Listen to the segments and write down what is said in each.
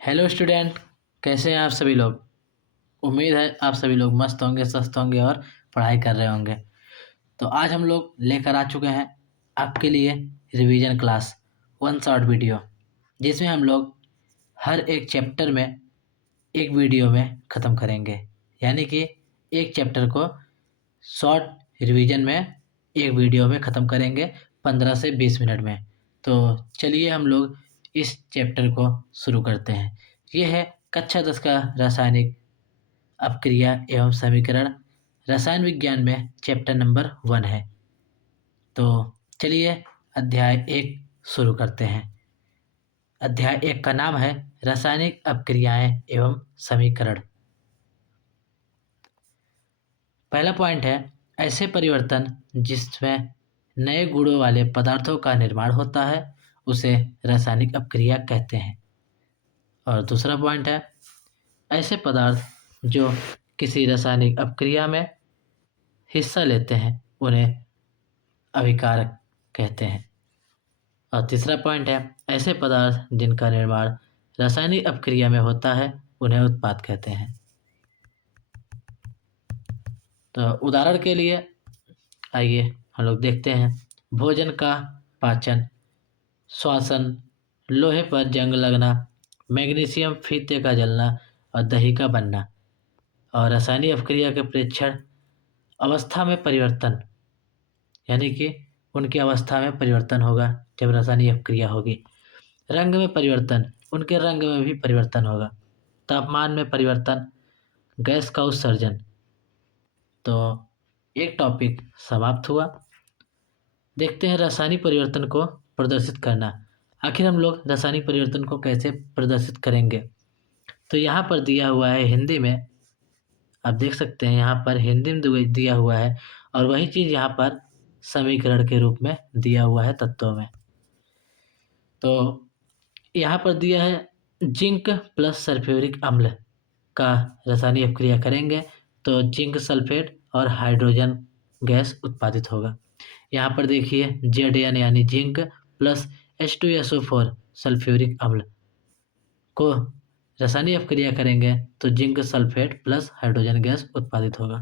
Hello student. कैसे हैं आप सभी लोग। उम्मीद है आप सभी लोग मस्त होंगे, स्वस्थ होंगे और पढ़ाई कर रहे होंगे। तो आज हम लोग लेकर आ चुके हैं आपके लिए revision class one short video, जिसमें हम लोग हर एक चैप्टर में एक वीडियो में ख़त्म करेंगे। यानी कि एक चैप्टर को शॉर्ट रिवीजन में एक वीडियो में ख़त्म करेंगे 15 से 20 मिनट में। तो चलिए हम लोग इस चैप्टर को शुरू करते हैं। ये है कक्षा 10 का रासायनिक अपक्रिया एवं समीकरण, रसायन विज्ञान में चैप्टर नंबर 1 है। तो चलिए अध्याय 1 शुरू करते हैं। अध्याय 1 का नाम है रासायनिक अपक्रियाएं एवं समीकरण। पहला पॉइंट है ऐसे परिवर्तन जिसमें नए गुणों वाले पदार्थों का निर्माण होता है उसे रासायनिक अपक्रिया कहते हैं। और दूसरा पॉइंट है ऐसे पदार्थ जो किसी रासायनिक अपक्रिया में हिस्सा लेते हैं उन्हें अभिकारक कहते हैं। और तीसरा पॉइंट है ऐसे पदार्थ जिनका निर्माण रासायनिक अपक्रिया में होता है उन्हें उत्पाद कहते हैं। तो उदाहरण के लिए आइए हम लोग देखते हैं। भोजन का पाचन, श्वसन, लोहे पर जंग लगना, मैग्नीशियम फीते का जलना और दही का बनना। और रासायनिक अपक्रिया के प्रेक्षण, अवस्था में परिवर्तन, यानी कि उनकी अवस्था में परिवर्तन होगा जब रासायनिक अपक्रिया होगी। रंग में परिवर्तन, उनके रंग में भी परिवर्तन होगा। तापमान में परिवर्तन, गैस का उत्सर्जन। तो एक टॉपिक समाप्त हुआ। देखते हैं रासायनिक परिवर्तन को प्रदर्शित करना। आखिर हम लोग रासायनिक परिवर्तन को कैसे प्रदर्शित करेंगे। तो यहाँ पर दिया हुआ है हिंदी में, आप देख सकते हैं यहाँ पर हिंदी में दिया हुआ है और वही चीज़ यहाँ पर समीकरण के रूप में दिया हुआ है तत्वों में। तो यहाँ पर दिया है जिंक प्लस सल्फ्यूरिक अम्ल का रासायनिक अपक्रिया करेंगे तो जिंक सल्फेट और हाइड्रोजन गैस उत्पादित होगा। यहाँ पर देखिए Zn यानी जिंक प्लस H2SO4 सल्फ्यूरिक अम्ल को रासायनिक अपक्रिया करेंगे तो zinc sulphate plus hydrogen gas उत्पादित होगा।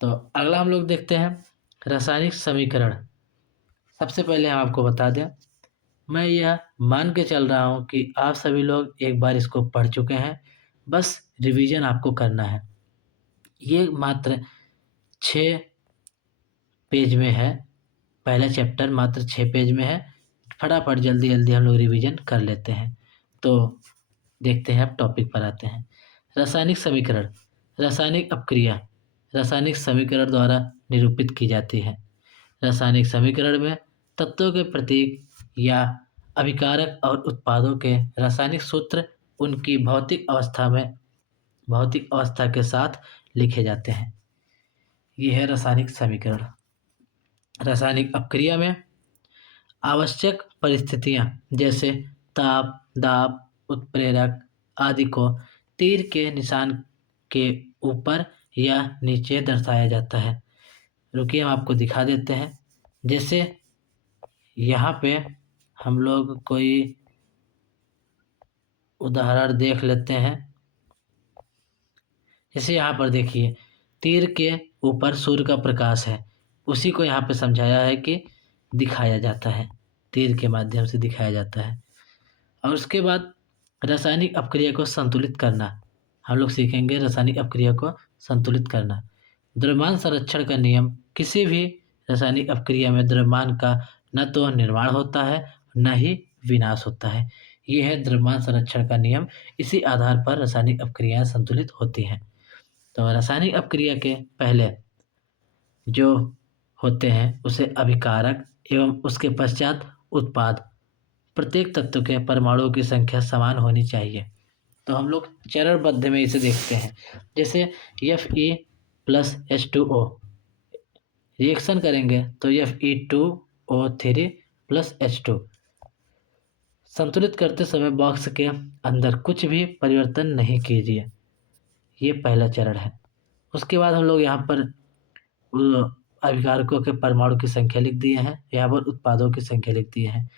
तो अगला हम लोग देखते हैं रासायनिक समीकरण। सबसे पहले हम आपको बता दें, मैं यह मान के चल रहा हूँ कि आप सभी लोग एक बार इसको पढ़ चुके हैं, बस रिवीजन आपको करना है। ये मात्र 6 पेज में है, पहला चैप्टर मात्र 6 पेज में है। फटाफट जल्दी जल्दी हम लोग रिवीजन कर लेते हैं। तो देखते हैं, अब टॉपिक पर आते हैं। रासायनिक समीकरण, रासायनिक अपक्रिया रासायनिक समीकरण द्वारा निरूपित की जाती है। रासायनिक समीकरण में तत्वों के प्रतीक या अभिकारक और उत्पादों के रासायनिक सूत्र उनकी भौतिक अवस्था के साथ लिखे जाते हैं। यह है रासायनिक समीकरण। रासायनिक अपक्रिया में आवश्यक परिस्थितियां जैसे ताप, दाब, उत्प्रेरक आदि को तीर के निशान के ऊपर या नीचे दर्शाया जाता है। रुकिए हम आपको दिखा देते हैं। जैसे यहाँ पे हम लोग कोई उदाहरण देख लेते हैं। जैसे यहाँ पर देखिए तीर के ऊपर सूर्य का प्रकाश है, उसी को यहाँ पे समझाया है कि दिखाया जाता है, तीर के माध्यम से दिखाया जाता है। और उसके बाद रासायनिक अपक्रिया को संतुलित करना, हम लोग सीखेंगे रासायनिक अपक्रिया को संतुलित करना। द्रव्यमान संरक्षण का नियम, किसी भी रासायनिक अपक्रिया में द्रव्यमान का न तो निर्माण होता है न ही विनाश होता है। ये है द्रव्यमान संरक्षण का नियम। इसी आधार पर रासायनिक अपक्रियाएं संतुलित होती हैं। तो रासायनिक अपक्रिया के पहले जो होते हैं उसे अभिकारक एवं उसके पश्चात उत्पाद। प्रत्येक तत्व के परमाणुओं की संख्या समान होनी चाहिए। तो हम लोग चरणबद्ध में इसे देखते हैं। जैसे Fe प्लस H2O रिएक्शन करेंगे तो Fe2O3 प्लस H2। संतुलित करते समय बॉक्स के अंदर कुछ भी परिवर्तन नहीं कीजिए। ये पहला चरण है। उसके बाद हम लोग यहाँ पर अभिकारकों के परमाणु की संख्या लिख दिए हैं, यहाँ पर उत्पादों की संख्या लिख दिए हैं।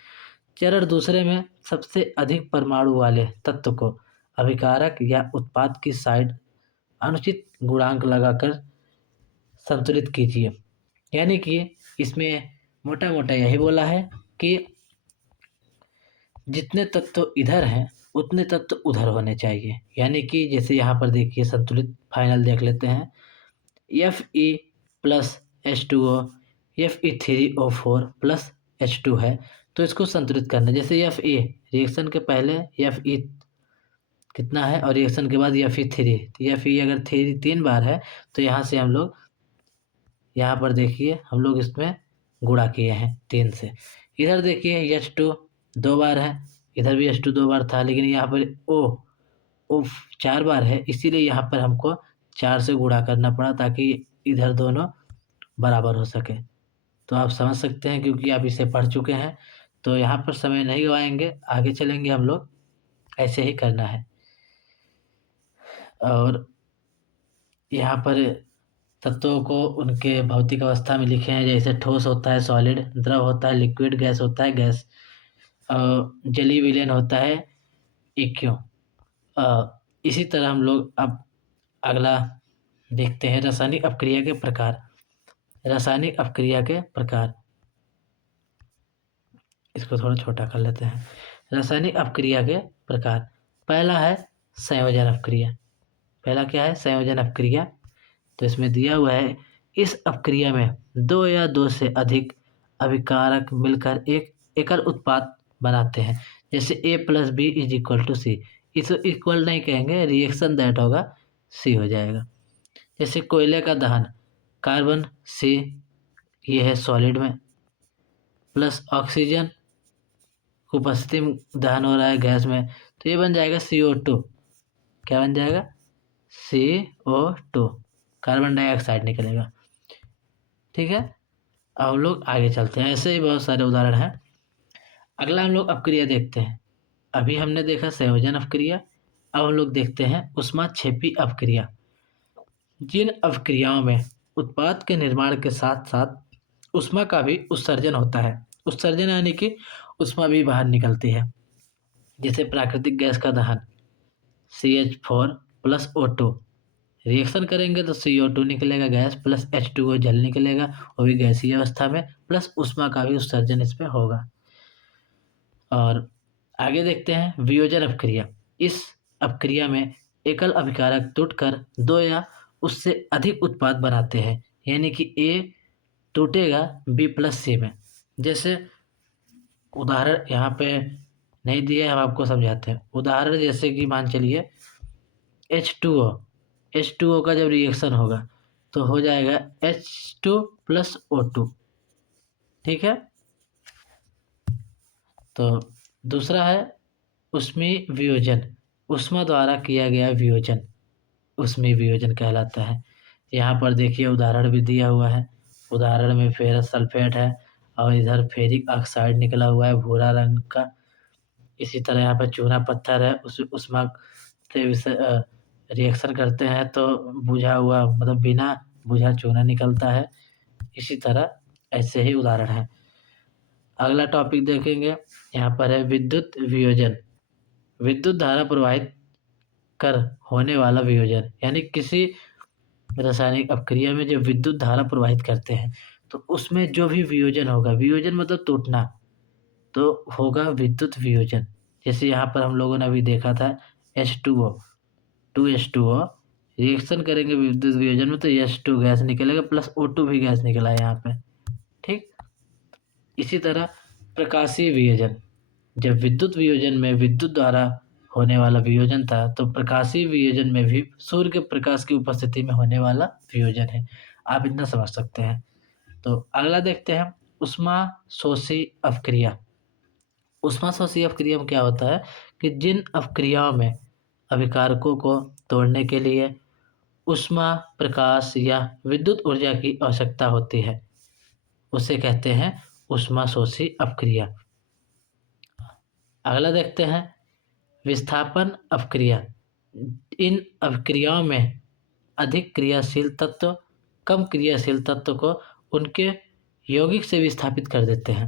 चरण दूसरे में सबसे अधिक परमाणु वाले तत्व को अभिकारक या उत्पाद की साइड अनुचित गुणांक लगाकर संतुलित कीजिए। यानी कि इसमें मोटा मोटा यही बोला है कि जितने तत्व इधर हैं उतने तत्व उधर होने चाहिए। यानी कि जैसे यहाँ पर देखिए संतुलित फाइनल देख लेते हैं, Fe plus H2O Fe3O4 plus H2 है, तो इसको संतुलित करना है। जैसे Fe रिएक्शन के पहले Fe कितना है और रिएक्शन के बाद Fe3, तो Fe अगर 3 बार है तो यहाँ से हम लोग यहाँ पर देखिए हम लोग इसमें गुणा किए हैं 3 से। इधर देखिए H2 2 बार है, इधर भी H2 2 बार था, लेकिन यहाँ पर O 4 बार है, इसीलिए यहाँ पर हमको 4 से गुणा करना पड़ा ताकि इधर दोनों बराबर हो सके। तो आप समझ सकते हैं क्योंकि आप इसे पढ़ चुके हैं, तो यहाँ पर समय नहीं गवाएंगे, आगे चलेंगे हम लोग। ऐसे ही करना है। और यहाँ पर तत्वों को उनके भौतिक अवस्था में लिखे हैं, जैसे ठोस होता है सॉलिड, द्रव होता है लिक्विड, गैस होता है गैस, जलीय विलयन होता है एक्यू। इसी तरह हम लोग अब अगला देखते हैं रासायनिक अपक्रिया के प्रकार। रासायनिक अपक्रिया के प्रकार, इसको थोड़ा छोटा कर लेते हैं। रासायनिक अपक्रिया के प्रकार, पहला है संयोजन अपक्रिया। पहला क्या है? संयोजन अपक्रिया। तो इसमें दिया हुआ है, इस अपक्रिया में 2 या 2 से अधिक अभिकारक मिलकर एक एकल उत्पाद बनाते हैं। जैसे A + B = C। इसे इक्वल नहीं कहेंगे, रिएक्शन दैट होगा C हो जाएगा। जैसे कोयले का दहन, कार्बन C ये है सॉलिड में, प्लस ऑक्सीजन उपस्थिति में दहन हो रहा है गैस में, तो ये बन जाएगा CO2। क्या बन जाएगा? CO2, कार्बन डाइऑक्साइड निकलेगा। ठीक है, अब हम लोग आगे चलते हैं। ऐसे ही बहुत सारे उदाहरण हैं। अगला हम लोग अपक्रिया देखते हैं। अभी हमने देखा संयोजन अपक्रिया, अब हम लोग देखते हैं ऊष्माक्षेपी अपक्रिया। जिन अपक्रियाओं में उत्पाद के निर्माण के साथ साथ ऊष्मा का भी उत्सर्जन होता है। उत्सर्जन यानी कि ऊष्मा भी बाहर निकलती है। जैसे प्राकृतिक गैस का दहन, CH4 + O2, रिएक्शन करेंगे तो CO2 निकलेगा गैस, प्लस H2O जल निकलेगा, वो भी गैसीय अवस्था में, प्लस ऊष्मा का भी उत्सर्जन इसमें होगा। और आगे देखते हैं वियोजन अपक्रिया। इस अपक्रिया में एकल अभिकारक टूटकर 2 या उससे अधिक उत्पाद बनाते हैं। यानी कि A टूटेगा B + C में। जैसे उदाहरण यहाँ पे नहीं दिए, हम आपको समझाते हैं। उदाहरण जैसे कि मान चलिए H2O का जब रिएक्शन होगा तो हो जाएगा H2 + O2। ठीक है, तो दूसरा है ऊष्मीय वियोजन। ऊष्मा द्वारा किया गया वियोजन ऊष्मीय वियोजन कहलाता है। यहाँ पर देखिए उदाहरण भी दिया हुआ है। उदाहरण में फेरस सल्फेट है और इधर फेरिक ऑक्साइड निकला हुआ है भूरा रंग का। इसी तरह यहाँ पर चूना पत्थर है, उस ऊष्मा से रिएक्शन करते हैं तो बुझा हुआ मतलब बिना बुझा चूना निकलता है। इसी तरह ऐसे ही उदाहरण है। अगला टॉपिक देखेंगे, यहाँ पर है विद्युत वियोजन। विद्युत धारा प्रवाहित कर होने वाला वियोजन, यानी किसी रासायनिक अपक्रिया में जब विद्युत धारा प्रवाहित करते हैं तो उसमें जो भी वियोजन होगा, वियोजन मतलब टूटना, तो होगा विद्युत वियोजन। जैसे यहाँ पर हम लोगों ने अभी देखा था H2O 2H2O रिएक्शन करेंगे विद्युत वियोजन में तो H2 गैस निकलेगा, प्लस O2 भी गैस निकला है यहाँ पे। ठीक, इसी तरह प्रकाशीय वियोजन। जब विद्युत वियोजन में विद्युत द्वारा होने वाला वियोजन था तो प्रकाशीय वियोजन में भी सूर्य के प्रकाश की उपस्थिति में होने वाला वियोजन है। आप इतना समझ सकते हैं। तो अगला देखते हैं ऊष्माशोषी अपक्रिया। ऊष्माशोषी अपक्रिया में क्या होता है कि जिन अपक्रियाओं में अभिकारकों को तोड़ने के लिए ऊष्मा, प्रकाश या विद्युत ऊर्जा की आवश्यकता होती है, उसे कहते हैं ऊष्माशोषी अपक्रिया। अगला देखते हैं विस्थापन अपक्रिया। इन अपक्रियाओं में अधिक क्रियाशील तत्व कम क्रियाशील तत्व को उनके यौगिक से विस्थापित कर देते हैं।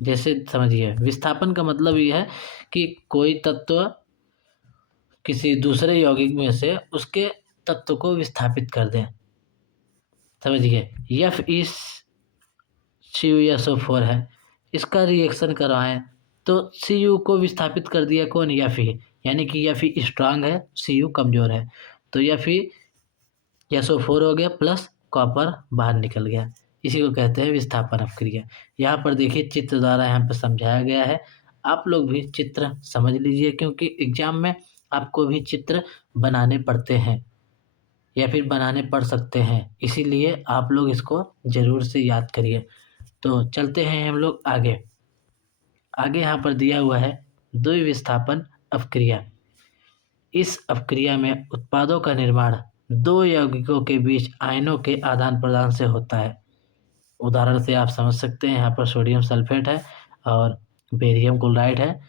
जैसे समझिए, विस्थापन का मतलब ये है कि कोई तत्व किसी दूसरे यौगिक में से उसके तत्व को विस्थापित कर दें। समझिए, एफ इस CuSO4 है, इसका रिएक्शन करवाएं तो Cu को विस्थापित कर दिया कौन, Fe, यानी कि Fe स्ट्रांग है, Cu कमजोर है, तो Fe SO4 हो गया प्लस कॉपर बाहर निकल गया। इसी को कहते हैं विस्थापन अपक्रिया। यहाँ पर देखिए चित्र द्वारा यहाँ पर समझाया गया है, आप लोग भी चित्र समझ लीजिए, क्योंकि एग्जाम में आपको भी चित्र बनाने पड़ते हैं या फिर बनाने पड़ सकते हैं, इसीलिए आप लोग इसको ज़रूर से याद करिए। तो चलते हैं हम लोग आगे। आगे यहाँ पर दिया हुआ है द्विविस्थापन अपक्रिया। इस अपक्रिया में उत्पादों का निर्माण दो यौगिकों के बीच आयनों के आदान प्रदान से होता है। उदाहरण से आप समझ सकते हैं, यहाँ पर सोडियम सल्फेट है और बेरियम क्लोराइड है,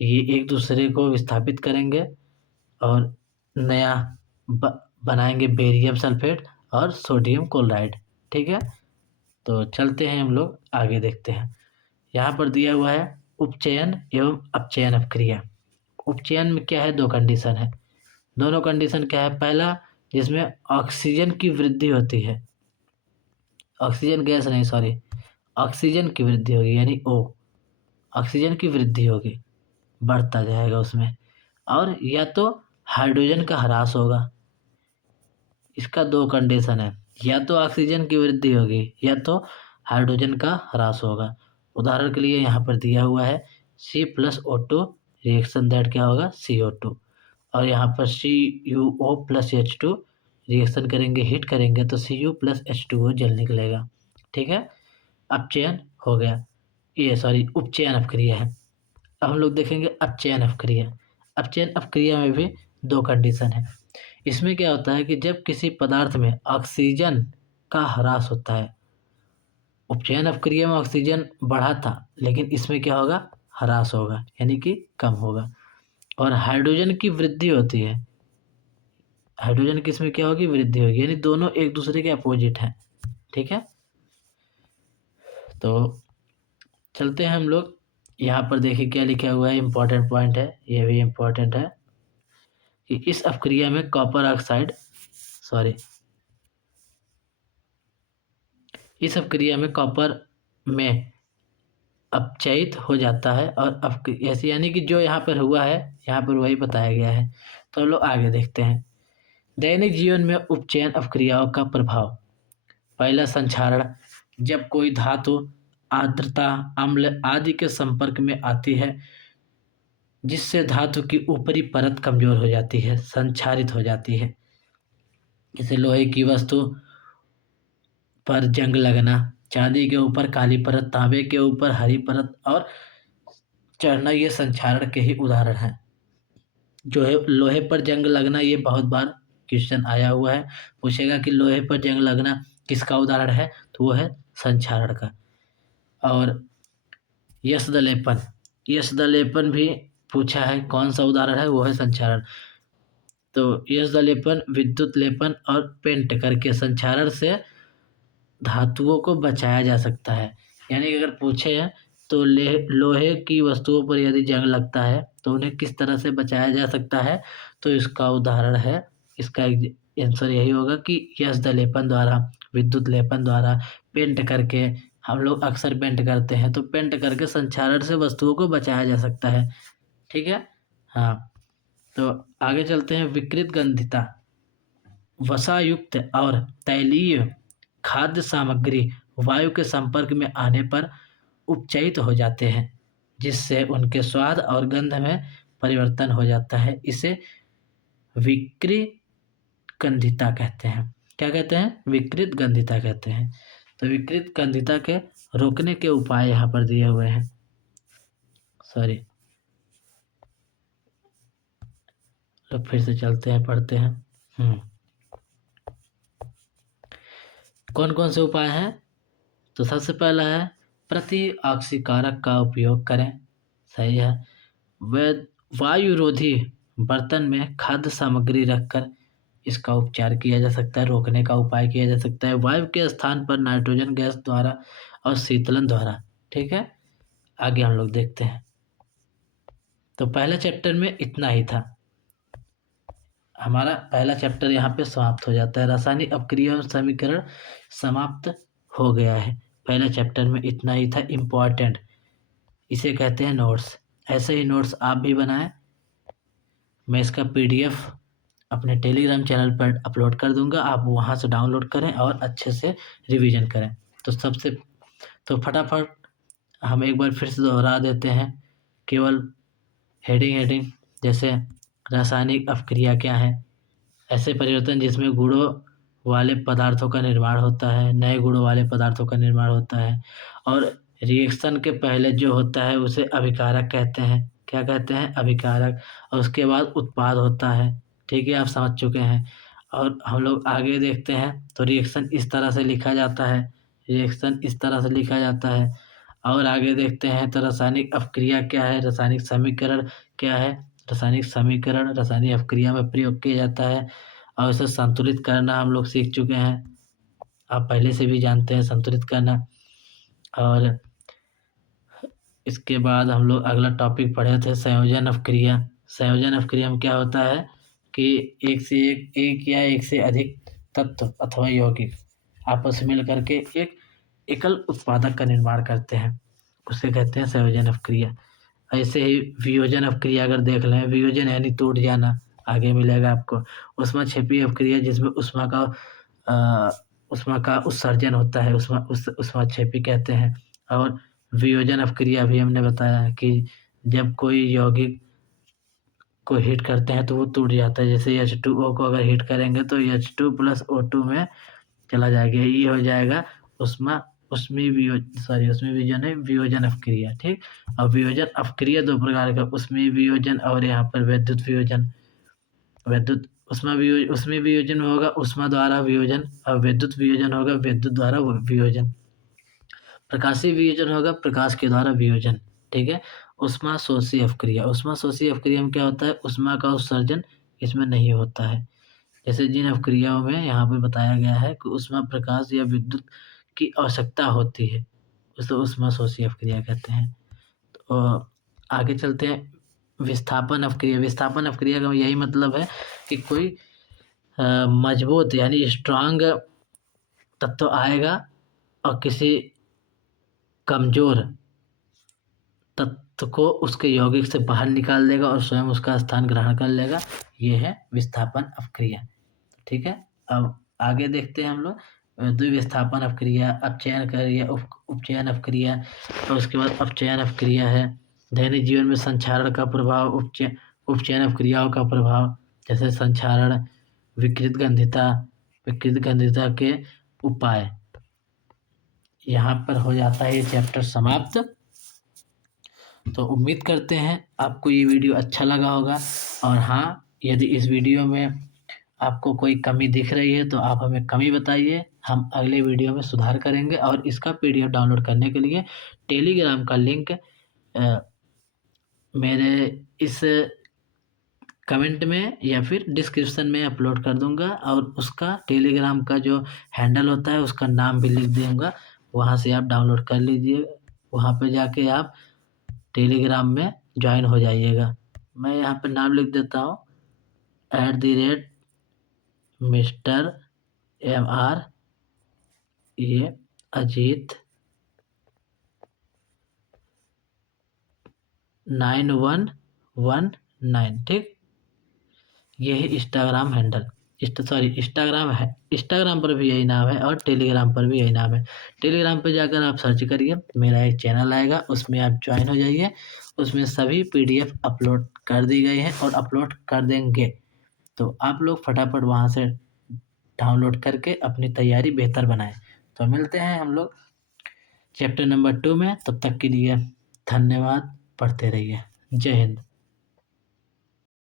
ये एक दूसरे को विस्थापित करेंगे और नया बनाएंगे बेरियम सल्फेट और सोडियम क्लोराइड। ठीक है, तो चलते हैं हम लोग आगे देखते हैं। यहाँ पर दिया हुआ है उपचयन एवं अपचयन अपक्रिया। उपचयन में क्या है, दो कंडीशन है। दोनों कंडीशन क्या है, पहला जिसमें ऑक्सीजन की वृद्धि होती है, ऑक्सीजन गैस नहीं सॉरी, ऑक्सीजन की वृद्धि होगी यानी O, ऑक्सीजन की वृद्धि होगी, बढ़ता जाएगा उसमें, और या तो हाइड्रोजन का ह्रास होगा। इसका दो कंडीशन है, या तो ऑक्सीजन की वृद्धि होगी या तो हाइड्रोजन का ह्रास होगा। उदाहरण के लिए यहाँ पर दिया हुआ है C+O2 रिएक्शन दैट क्या होगा, CO2, और यहाँ पर CuO+H2 रिएक्शन करेंगे, हीट करेंगे तो Cu+H2O जल निकलेगा। ठीक है, अपचयन हो गया, ये सॉरी उपचयन अपक्रिया है। अब हम लोग देखेंगे अपचयन अपक्रिया। अपचयन अपक्रिया में भी दो कंडीशन है। इसमें क्या होता है कि जब किसी पदार्थ में ऑक्सीजन का ह्रास होता है, उपचयन अपक्रिया में ऑक्सीजन बढ़ा था लेकिन इसमें क्या होगा, ह्रास होगा यानी कि कम होगा, और हाइड्रोजन की वृद्धि होती है, हाइड्रोजन की इसमें क्या होगी, वृद्धि होगी, यानी दोनों एक दूसरे के अपोजिट हैं। ठीक है, तो चलते हैं हम लोग। यहाँ पर देखिए क्या लिखा हुआ है, इम्पोर्टेंट पॉइंट है, ये भी इम्पोर्टेंट है कि इस अपक्रिया में कॉपर ऑक्साइड इस अपक्रिया में कॉपर में अपचयित हो जाता है, और ऐसे यानी कि जो यहाँ पर हुआ है यहाँ पर वही बताया गया है। तो हम लोग आगे देखते हैं दैनिक जीवन में उपचयन अपक्रियाओं का प्रभाव। पहला संक्षारण, जब कोई धातु आर्द्रता, अम्ल आदि के संपर्क में आती है जिससे धातु की ऊपरी परत कमजोर हो जाती है, संक्षारित हो जाती है। जैसे लोहे की वस्तु पर जंग लगना, चांदी के ऊपर काली परत, तांबे के ऊपर हरी परत और चढ़ना, ये संक्षारण के ही उदाहरण हैं। जो है लोहे पर जंग लगना, ये बहुत बार क्वेश्चन आया हुआ है, पूछेगा कि लोहे पर जंग लगना किसका उदाहरण है, तो वो है संक्षारण का। और यशदलेपन, यशदलेपन भी पूछा है, कौन सा उदाहरण है, वो है संक्षारण। तो यशदलेपन, विद्युत लेपन और पेंट करके संक्षारण से धातुओं को बचाया जा सकता है। यानी कि अगर पूछे हैं तो लोहे की वस्तुओं पर यदि जंग लगता है तो उन्हें किस तरह से बचाया जा सकता है, तो इसका उदाहरण है, इसका आंसर यही होगा कि यश लेपन द्वारा, विद्युत लेपन द्वारा, पेंट करके, हम लोग अक्सर पेंट करते हैं तो पेंट करके संक्षारण से वस्तुओं को बचाया जा सकता है। ठीक है, हाँ, तो आगे चलते हैं। विकृत गंधिता, वसायुक्त और तैलीय खाद्य सामग्री वायु के संपर्क में आने पर उपचयित हो जाते हैं जिससे उनके स्वाद और गंध में परिवर्तन हो जाता है। इसे विकृत गंधिता कहते हैं। क्या कहते हैं, विकृत गंधिता कहते हैं। तो विकृत गंधिता के रोकने के उपाय यहाँ पर दिए हुए हैं। तो फिर से चलते हैं, पढ़ते हैं। कौन कौन से उपाय हैं, तो सबसे पहला है प्रति ऑक्सीकारक का उपयोग करें, सही है। वायुरोधी बर्तन में खाद्य सामग्री रखकर इसका उपचार किया जा सकता है, रोकने का उपाय किया जा सकता है, वायु के स्थान पर नाइट्रोजन गैस द्वारा और शीतलन द्वारा। ठीक है, आगे हम लोग देखते हैं। तो पहले चैप्टर में इतना ही था। हमारा पहला चैप्टर यहाँ पे समाप्त हो जाता है। रासायनिक अपक्रिया और समीकरण समाप्त हो गया है। पहले चैप्टर में इतना ही था इम्पॉर्टेंट। इसे कहते हैं नोट्स। ऐसे ही नोट्स आप भी बनाएं। मैं इसका PDF अपने टेलीग्राम चैनल पर अपलोड कर दूंगा, आप वहाँ से डाउनलोड करें और अच्छे से रिवीजन करें। तो फटाफट हम एक बार फिर से दोहरा देते हैं, केवल हेडिंग जैसे रासायनिक अपक्रिया क्या है, ऐसे परिवर्तन जिसमें गुणों वाले पदार्थों का निर्माण होता है, नए गुणों वाले पदार्थों का निर्माण होता है, और रिएक्शन के पहले जो होता है उसे अभिकारक कहते हैं। क्या कहते हैं? अभिकारक। और उसके बाद उत्पाद होता है। ठीक है, आप समझ चुके हैं। और हम लोग आगे देखते हैं तो रिएक्शन इस तरह से लिखा जाता है, रिएक्शन इस तरह से लिखा जाता है। और आगे देखते हैं तो रासायनिक अपक्रिया क्या है, रासायनिक समीकरण क्या है। रासायनिक समीकरण रासायनिक अपक्रिया में प्रयोग किया जाता है और उसे संतुलित करना हम लोग सीख चुके हैं, आप पहले से भी जानते हैं संतुलित करना। और इसके बाद हम लोग अगला टॉपिक पढ़े थे संयोजन अपक्रिया। संयोजन अपक्रिया में क्या होता है कि एक या एक से अधिक तत्व अथवा यौगिक आपस में मिलकर के एक एकल उत्पादक का निर्माण करते हैं, उसे कहते हैं संयोजन अपक्रिया। ऐसे ही वियोजन अपक्रिया अगर देख लें, वियोजन यानी टूट जाना, आगे मिलेगा आपको। ऊष्मा क्षेपी अपक्रिया जिसमें ऊष्मा का उत्सर्जन होता है, ऊष्मा क्षेपी कहते हैं। और वियोजन अपक्रिया भी हमने बताया कि जब कोई यौगिक को हीट करते हैं तो वो टूट जाता है। जैसे H2O को अगर हीट करेंगे तो H2 + O2 में चला जाएगा, ये हो जाएगा उसमें वियोजन है, वियोजन अपक्रिया। ठीक। और वियोजन अपक्रिया दो प्रकार का, उसमें वियोजन और यहाँ पर वैद्युत वियोजन। उसमें वियोजन होगा ऊष्मा द्वारा वियोजन, और विद्युत वियोजन होगा विद्युत द्वारा वियोजन। प्रकाशीय वियोजन होगा प्रकाश के द्वारा वियोजन। ठीक है। ऊष्मा शोषी अपक्रिया, ऊष्मा शोषी अपक्रिया में क्या होता है, ऊष्मा का उत्सर्जन इसमें नहीं होता है। जैसे जिन अपक्रियाओं में यहाँ पे बताया गया है कि ऊष्मा प्रकाश या विद्युत की आवश्यकता होती है, उसे ऊष्मा शोषी अपक्रिया कहते हैं। तो आगे चलते हैं विस्थापन अपक्रिया। विस्थापन अपक्रिया का यही मतलब है कि कोई मजबूत यानी स्ट्रांग तत्व आएगा और किसी कमजोर तत्व को उसके यौगिक से बाहर निकाल देगा और स्वयं उसका स्थान ग्रहण कर लेगा, ये है विस्थापन अपक्रिया। ठीक है। अब आगे देखते हैं हम लोग द्विविस्थापन अपक्रिया, अपचयन क्रिया, उपचयन अपक्रिया, और उसके बाद अपचयन अपक्रिया है। दैनिक जीवन में संक्षारण का प्रभाव, उपचयन अपक्रियाओं का प्रभाव, जैसे संक्षारण, विकृत गंधिता के उपाय। यहाँ पर हो जाता है ये चैप्टर समाप्त। तो उम्मीद करते हैं आपको ये वीडियो अच्छा लगा होगा। और हाँ, यदि इस वीडियो में आपको कोई कमी दिख रही है तो आप हमें कमी बताइए, हम अगले वीडियो में सुधार करेंगे। और इसका PDF डाउनलोड करने के लिए टेलीग्राम का लिंक मेरे इस कमेंट में या फिर डिस्क्रिप्शन में अपलोड कर दूंगा, और उसका टेलीग्राम का जो हैंडल होता है उसका नाम भी लिख दूंगा, वहाँ से आप डाउनलोड कर लीजिए। वहाँ पे जाके आप टेलीग्राम में ज्वाइन हो जाइएगा। मैं यहाँ पे नाम लिख देता हूँ, @Mr. MR ये अजीत 9119। ठीक। ये है इंस्टाग्राम हैंडल। इंस्टाग्राम पर भी यही नाम है और टेलीग्राम पर भी यही नाम है। टेलीग्राम पर जाकर आप सर्च करिए, मेरा एक चैनल आएगा, उसमें आप ज्वाइन हो जाइए। उसमें सभी PDF अपलोड कर दी गई हैं और अपलोड कर देंगे, तो आप लोग फटाफट वहाँ से डाउनलोड करके अपनी तैयारी बेहतर बनाएं। तो मिलते हैं हम लोग चैप्टर नंबर 2 में, तब तक के लिए धन्यवाद। पढ़ते रहिए। जय हिंद।